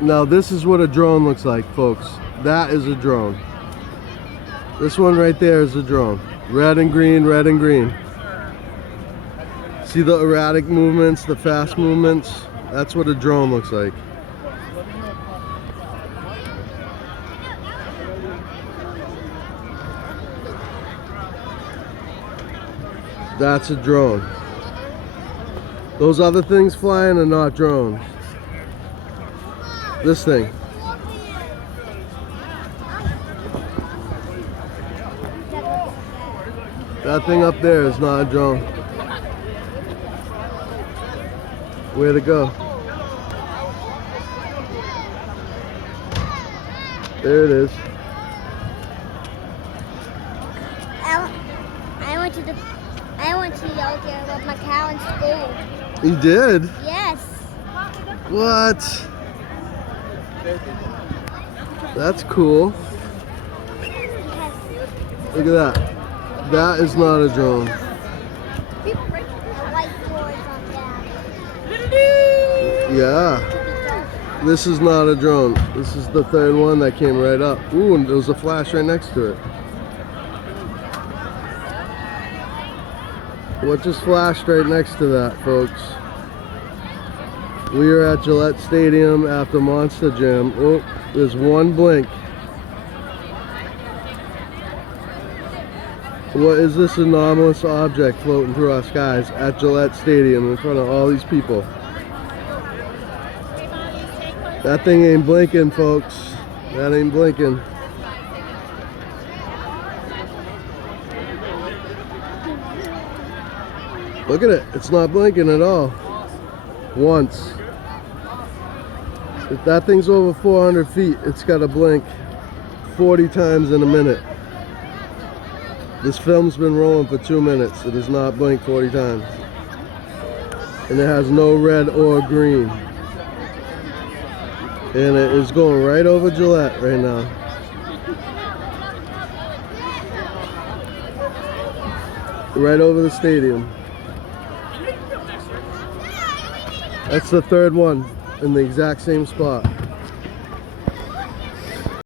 Now this is what a drone looks like, folks. That is a drone. This one right there is a drone. Red and green, red and green. See the erratic movements, the fast movements? That's what a drone looks like. That's a drone. Those other things flying are not drones. This thing. That thing up there is not a drone. Where'd it go? There it is. I went to yoga with my cow in school. You did? Yes. What? That's cool. Look at that. That is not a drone. Yeah. This is not a drone. This is the third one that came right up. Ooh, and there was a flash right next to it. What just flashed right next to that, folks? We are at Gillette Stadium after Monster Jam. Oh, there's one blink. What is this anomalous object floating through our skies at Gillette Stadium in front of all these people? That thing ain't blinking, folks. That ain't blinking. Look at it. It's not blinking at all. Once. If that thing's over 400 feet, it's got to blink 40 times in a minute. This film's been rolling for 2 minutes. It has not blinked 40 times. And it has no red or green. And it is going right over Gillette right now. Right over the stadium. That's the third one in the exact same spot.